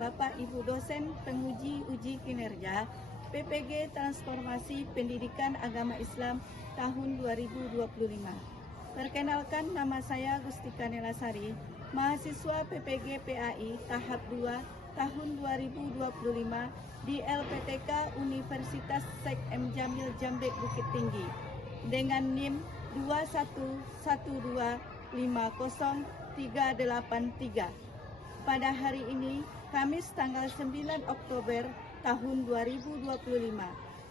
Bapak Ibu dosen penguji uji kinerja PPG Transformasi Pendidikan Agama Islam tahun 2025. Perkenalkan, nama saya Gustika Nelasari, mahasiswa PPG PAI tahap 2 tahun 2025 di LPTK Universitas Syekh M. Jamil Jambe Bukit Tinggi dengan NIM 211250383. Pada hari ini, Kamis tanggal 9 Oktober tahun 2025,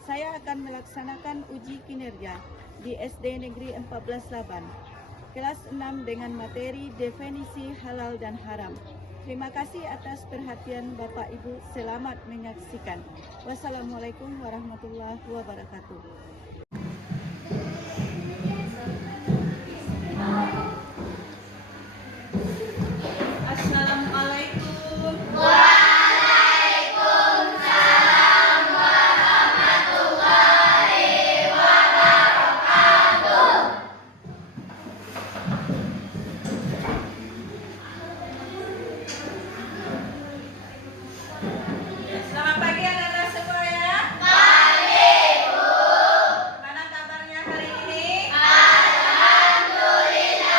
saya akan melaksanakan uji kinerja di SD Negeri 14 Laban, kelas 6 dengan materi definisi halal dan haram. Terima kasih atas perhatian Bapak Ibu. Selamat menyaksikan. Wassalamualaikum warahmatullahi wabarakatuh. Assalamualaikum. Waalaikumsalam warahmatullahi wabarakatuh. Selamat pagi anak-anak semua ya. Pagi, Bu. Mana kabarnya hari ini? Alhamdulillah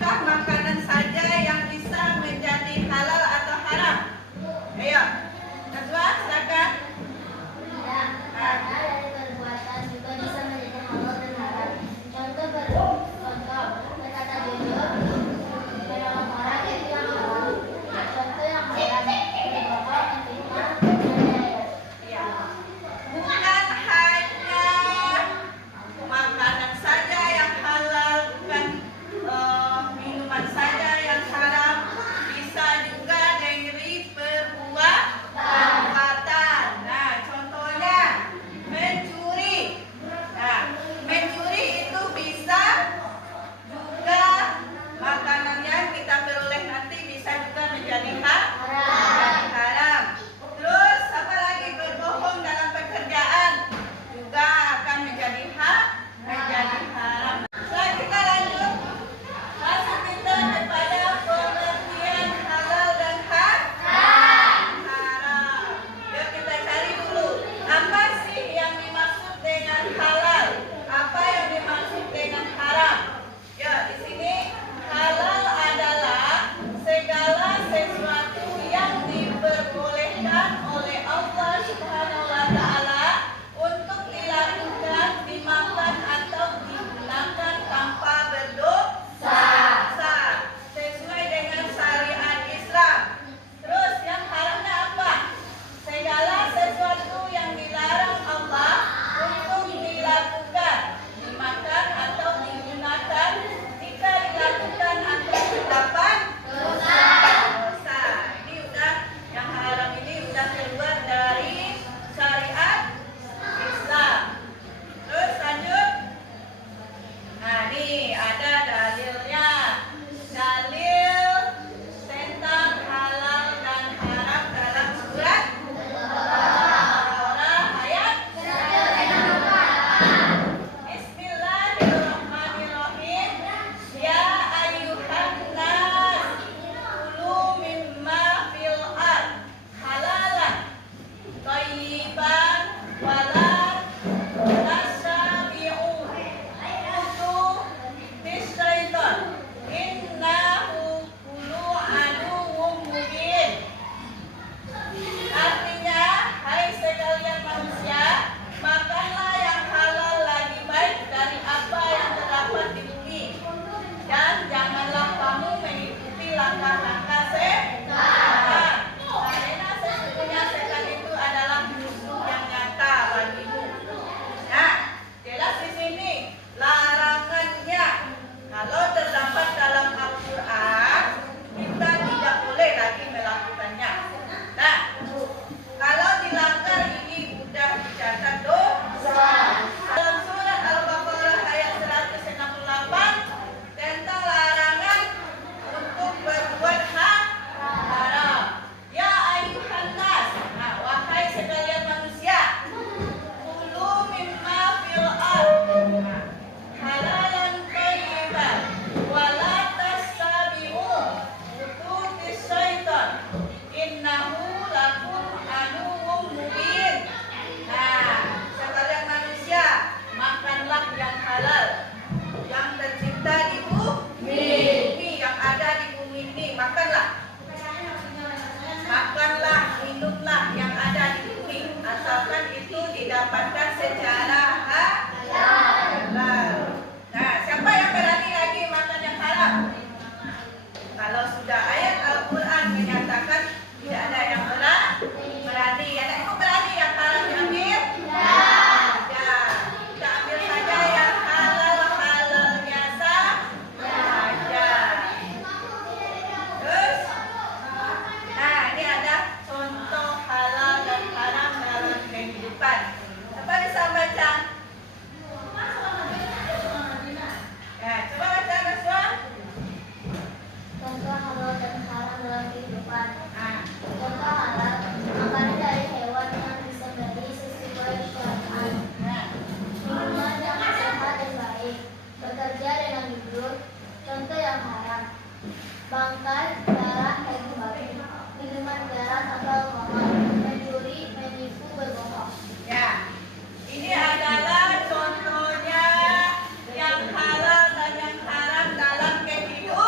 Makanan saja yang bisa menjadi halal atau haram? Ayo, Najwa, silakan. Tidak, karena dari perbuatan juga bisa menjadi halal dan haram. Contoh berkata jujur, menolong orang itu yang halal. Contoh yang haram, berbohong, menfitnah, dan lain-lain. Ya. Bukan hanya makanan saja yang halal, bukan minuman saja yang haram, bisa juga dari perbuatan. Nah, contohnya mencuri. Nah, mencuri itu bisa juga makanan yang kita peroleh nanti bisa juga menjadi haram. Terus apa lagi? Berbohong dalam pekerjaan juga akan menjadi haram. Setelah kita lanjut, masuk kita kepada pengertian halal dan haram. Yuk kita cari dulu, apa sih yang dimaksud dengan halal? Apa yang dimaksud dengan haram? Ya, di sini halal adalah segala sesuatu yang diperbolehkan oleh Allah Subhanahu wa taala untuk dilakukan, dimakan atau digunakan tanpa berdosa. Sesuai dengan syariat Islam. Terus yang haramnya apa? Segala sesuatu yang dilarang Allah untuk dilakukan, dimakan atau digunakan jika dilakukan atau terdapat dosa. Ini udah yang haram ini udah keluar dari syariat Islam. Terus lanjut. Nah, nih ada dalilnya. Dalil tentang halal dan haram dalam surat Al-Baqarah ayat Bismillahirrahmanirrahim. Ya ayyuhan nas, kulu mimma fil ard halalan thayyiban wala tasabi'u bisyaitan innahu kulu aduwwum mubin. Artinya, hai sekalian manusia, makanlah yang halal lagi baik dari apa yang terdapat di bumi, dan janganlah kamu mengikuti langkah-langkah setan, karena sesungguhnya setan itu adalah musuh yang nyata bagimu. Nah, jelas di sini larangannya. Kalau terdapat dalam Al-Quran, kita tidak boleh lagi melakukannya. Nah, kalau dilanggar ini udah dicatat dosa. Dalam surat Al-Baqarah ayat 168 tentang larangan untuk berbuat haram. Ya ayyuhan nas, nah, wahai sekalian manusia, kulu mimma fil ard, halalan thayyiban wala tasabi'u khututis syaitan innahu lakum aduwwum mubin. Nah, sekalian manusia, makanlah yang halal, yang tercipta di bumi, yang ada di bumi ini, makanlah. Makanlah, minumlah yang ada di bumi, asalkan itu didapatkan secara halal. Nah, siapa yang berani lagi makan yang haram? Kalau sudah ayat Al-Quran menyatakan tidak ada yang berani. Ada yang berani yang haram diambil? Ya. Kita ambil saja yang halal-halalnya saja. Terus, nah ini ada contoh halal dan haram dalam kehidupan. Siapa bisa baca? Ya, coba baca Naswa. Contoh halal dan haram dalam kehidupan. Nah, Contoh halal, makanan dari hewan yang disembelih sesuai syariat. nah. Minuman yang sehat dan baik, bekerja dengan jujur. Contoh yang haram, bangkai, darah, daging babi, minuman garam atau alkohol, mencuri, menipu, berbohong. Ya, ini adalah contohnya yang halal dan yang haram dalam kehidupan.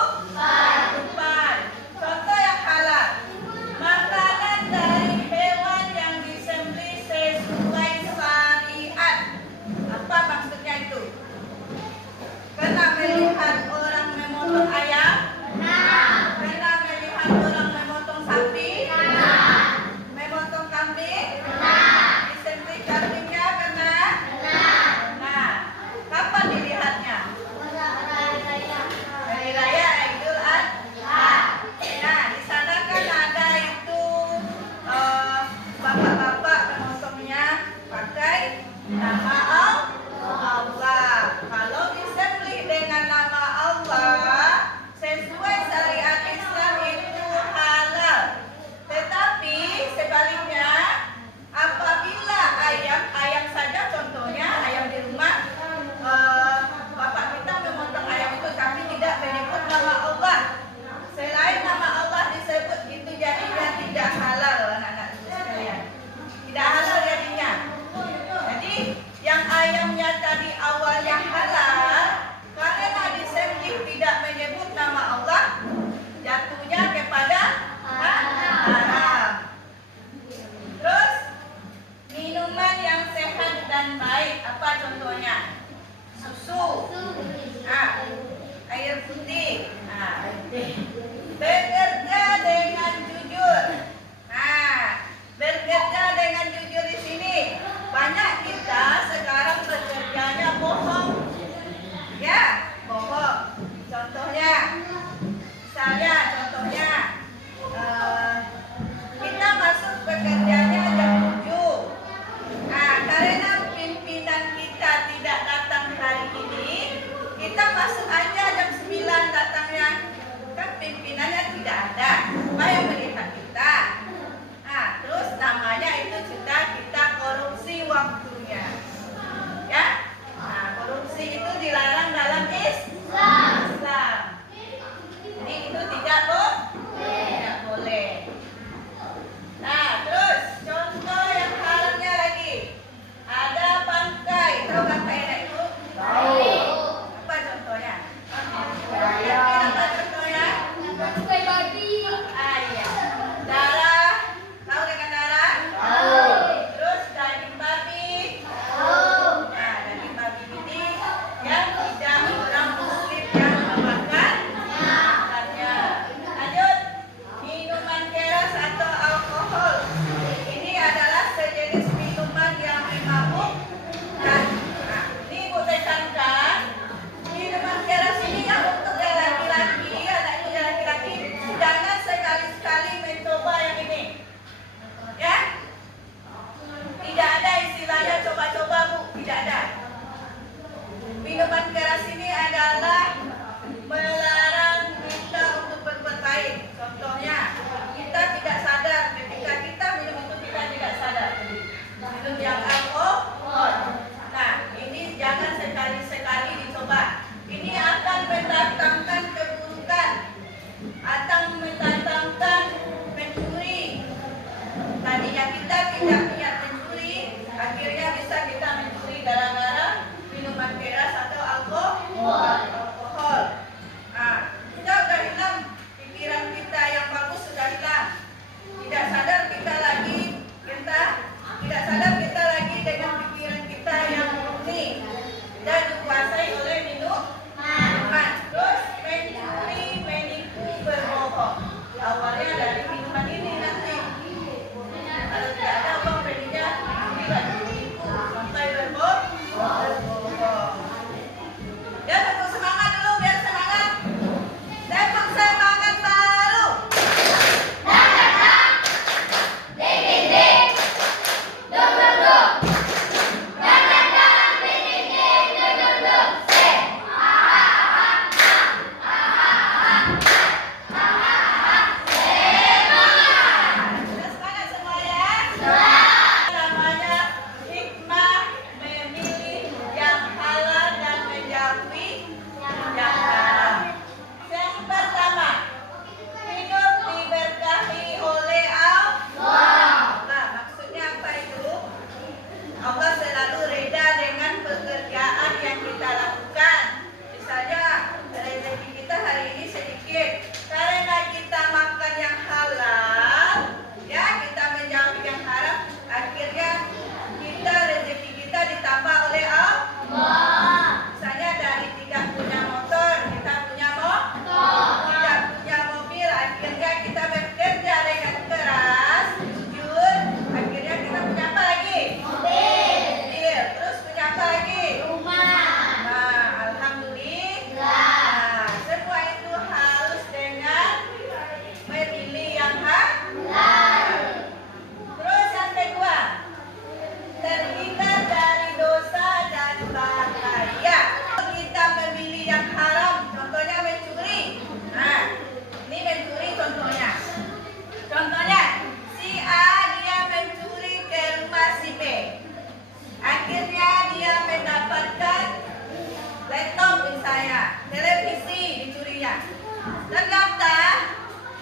Ternyata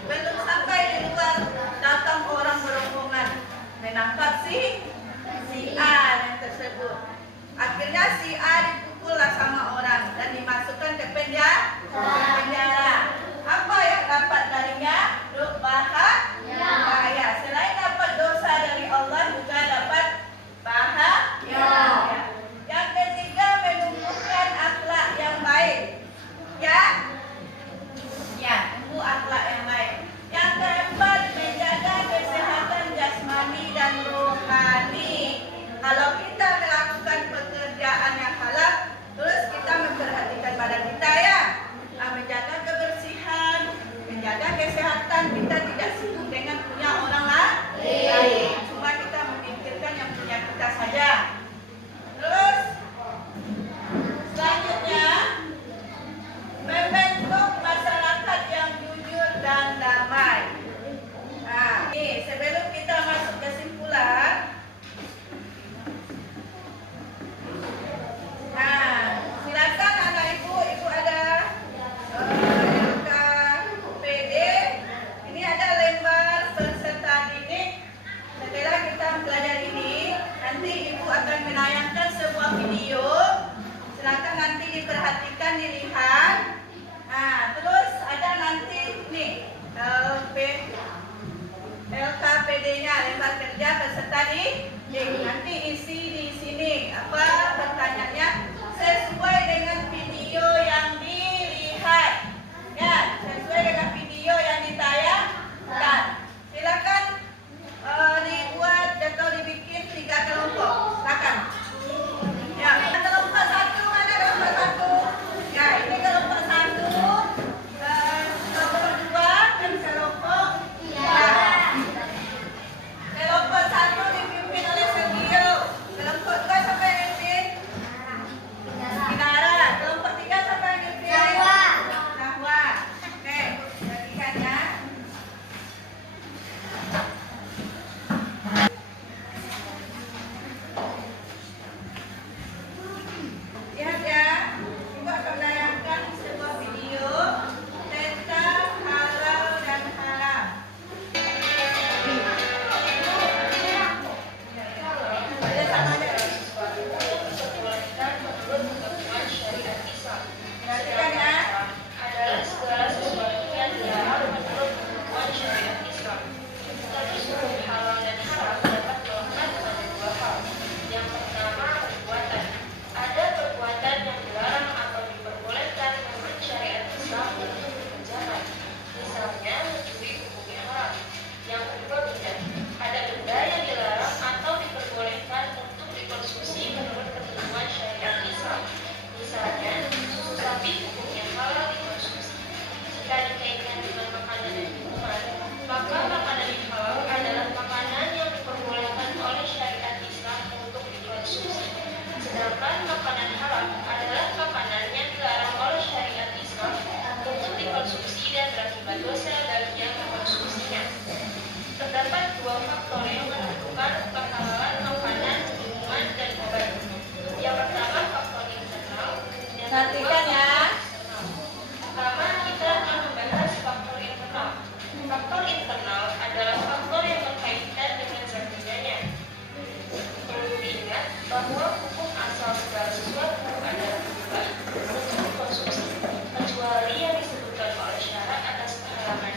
belum sampai di luar datang orang berombongan menangkap si A yang tersebut. Akhirnya si A dipukullah sama orang dan dimasukkan ke penjara. Apa yang dapat darinya? Bahaya. Selain dapat dosa dari Allah juga dapat bahaya. Yang ketiga, menumbuhkan akhlak yang baik. Tumbuh akhlak yang baik. Yang keempat, menjaga kesehatan jasmani dan rohani. Kalau kita melakukan pekerjaan yang halal, terus kita memperhatikan badan kita menjaga kebersihan, menjaga kesehatan, kita tidak sibuk dengan punya orang lain. Cuma kita memikirkan yang punya kita saja. Terus selanjutnya, membentuk masyarakat yang jujur dan damai. Nah, ini sebelum kita masuk kesimpulan, silakan anak ibu ada LKPD. Ini ada lembar peserta didik. Setelah kita belajar ini, nanti ibu akan menayangkan sebuah video. Silakan nanti diperhatikan, dilihat. Terus ada nanti nih LKPD-nya, lembar kerja peserta didik. Nanti isi di sini apa pertanyaannya sesuai dengan video yang dilihat. Sesuai dengan video yang ditayangkan. Silakan dibuat atau dibikin 3 kelompok. Silakan. Kelompok 1 mana kelompok 1? Ini kelompok 1. Kelompok 2 dan kelompok 3. Kelompok 1 dipimpin oleh Sergio. Kelompok 2 siapa yang pimpin? Kinara. Kelompok 3 siapa yang pimpin? Nahwa. Oke, bagikan ya. Lihat ya, ibu akan menayangkan sebuah video tentang halal dan haram. Ada sama aja. Perhatikan ya. Adalah segala sesuatu yang dilarang menurut ketentuan syariat Islam. Status hukum halal dan haram dapat dilakukan pada 2 hal. Yang pertama, perbuatan. Ada perbuatan yang dilarang atau diperbolehkan menurut syariat Islam untuk dikerjakan. Misalnya, mencuri hukumnya haram. Yang kedua, benda. Ada benda yang dilarang atau diperbolehkan untuk dikonsumsi menurut ketentuan syariat Islam. Misalnya, susu sapi hukumnya halal dikonsumsi. Jika dikaitkan dengan makanan dan minuman, maka makanan yang halal adalah makanan yang diperbolehkan oleh syariat Islam untuk dikonsumsi. Sedangkan makanan haram adalah makanan yang dilarang oleh syariat Islam untuk dikonsumsi dan berakibat dosa bagi yang mengkonsumsinya. Terdapat 2 faktor yang menentukan kehalalan makanan, minuman, dan obat. Yang pertama, faktor internal. Yang kedua, Perhatikan ya. pertama, kita akan membahas faktor internal. Faktor internal adalah faktor yang berkaitan dengan zat bendanya. Perlu diingat bahwa hukum asal segala sesuatu adalah baik untuk dikonsumsi, kecuali yang disebutkan oleh syarat atas kehalalan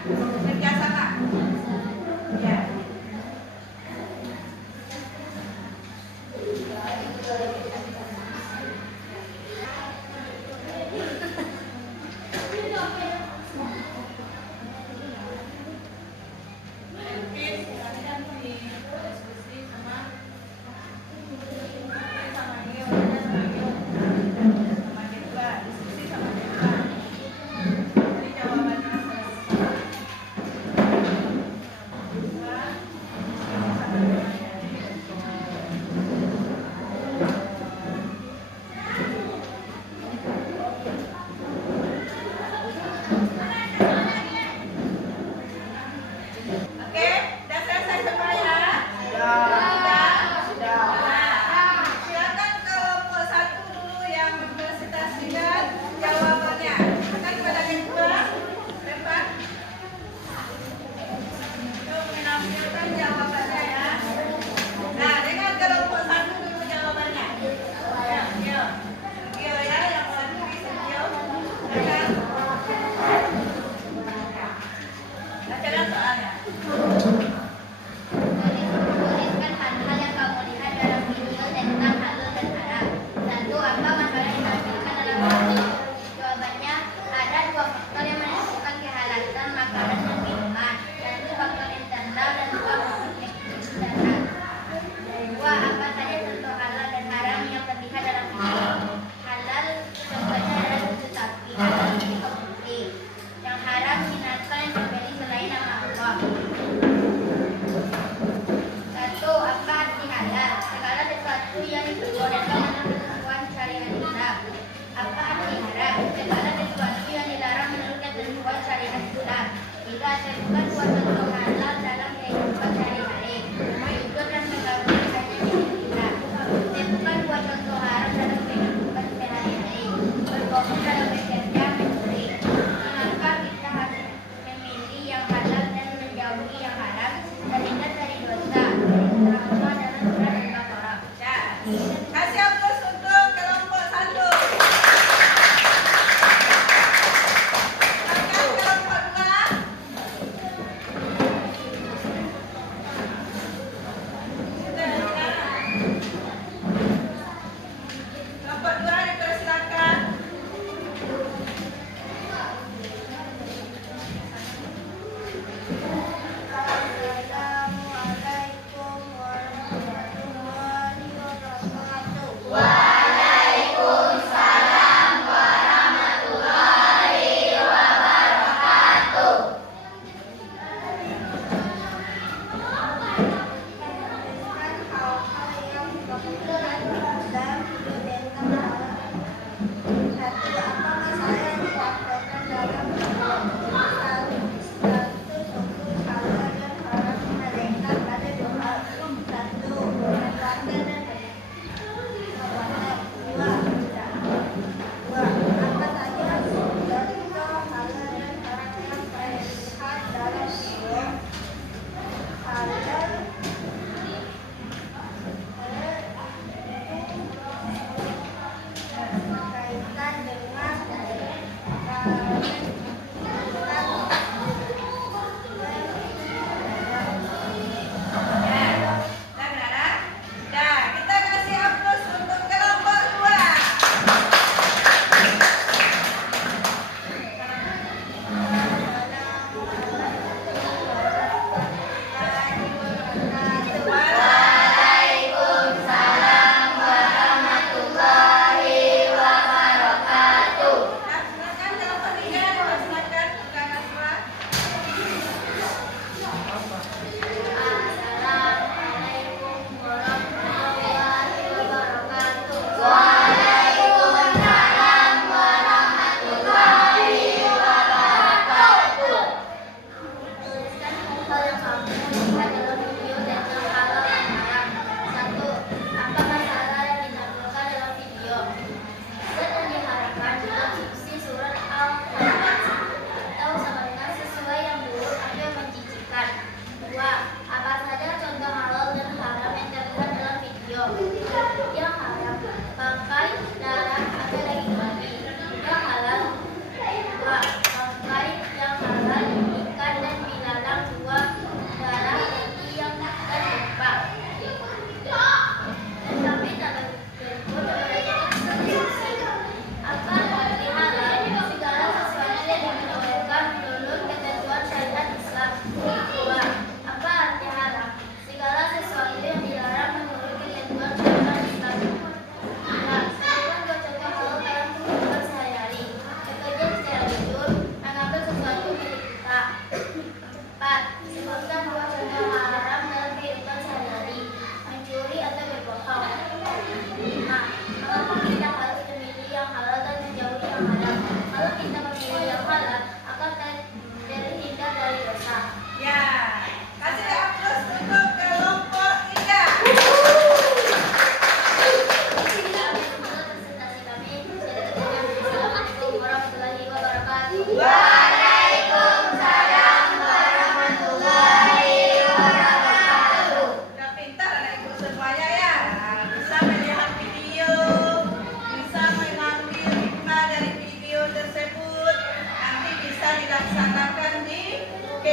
Kerja sama. Ya.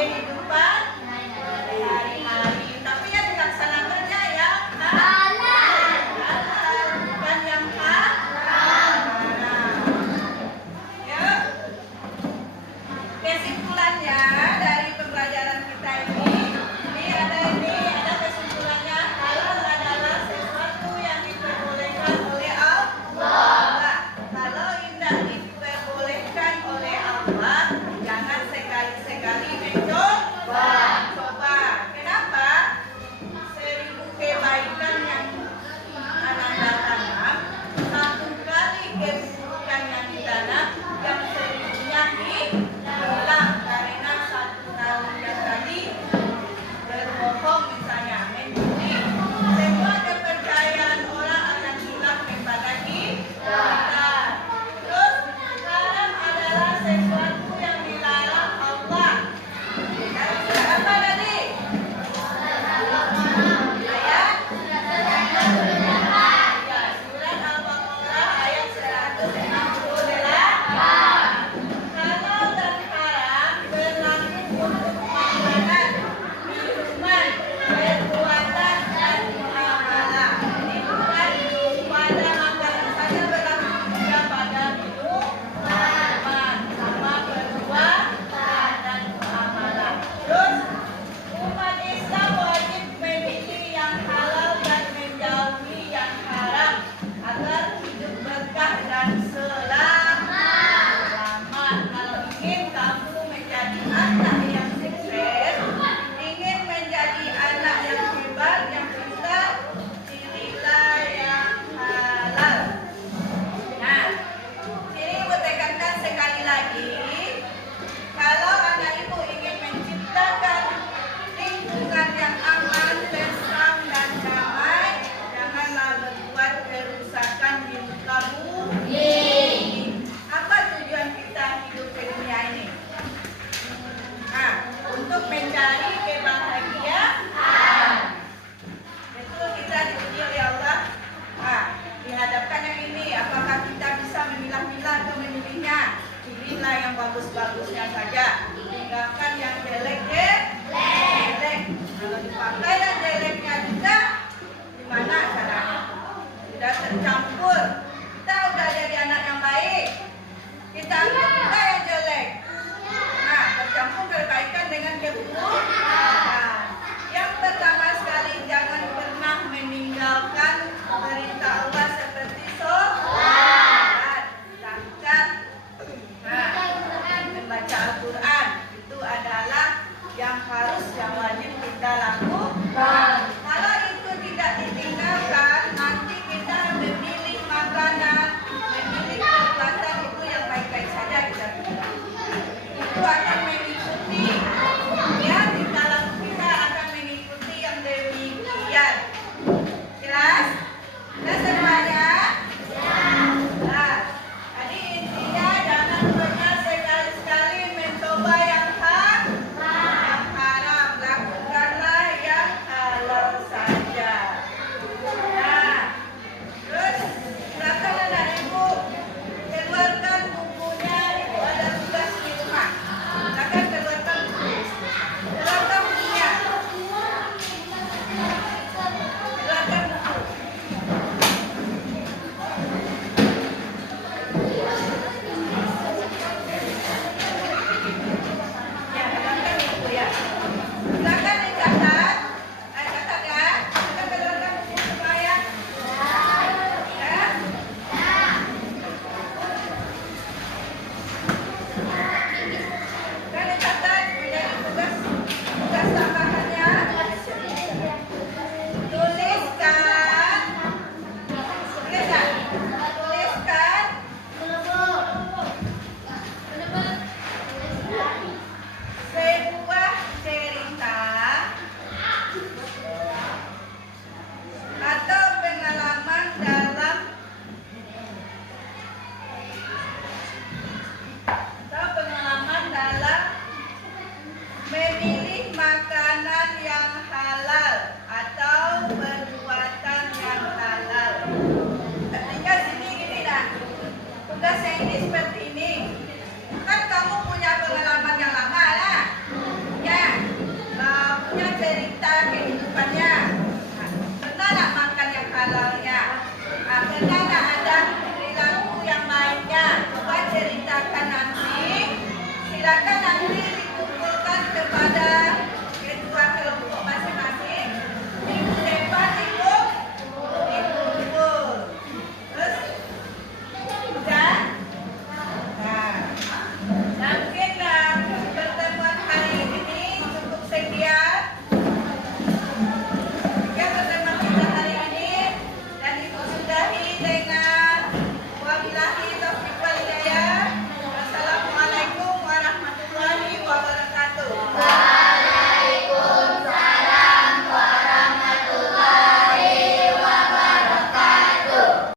kehidupan sehari-hari. Tapi yang dilaksanakannya yang halal, bukan yang haram. Yuk. Kesimpulannya dari pembelajaran kita ini ada kesimpulannya, halal adalah sesuatu yang diperbolehkan oleh Allah. Kalau tidak diperbolehkan oleh Allah, jangan sekali-sekali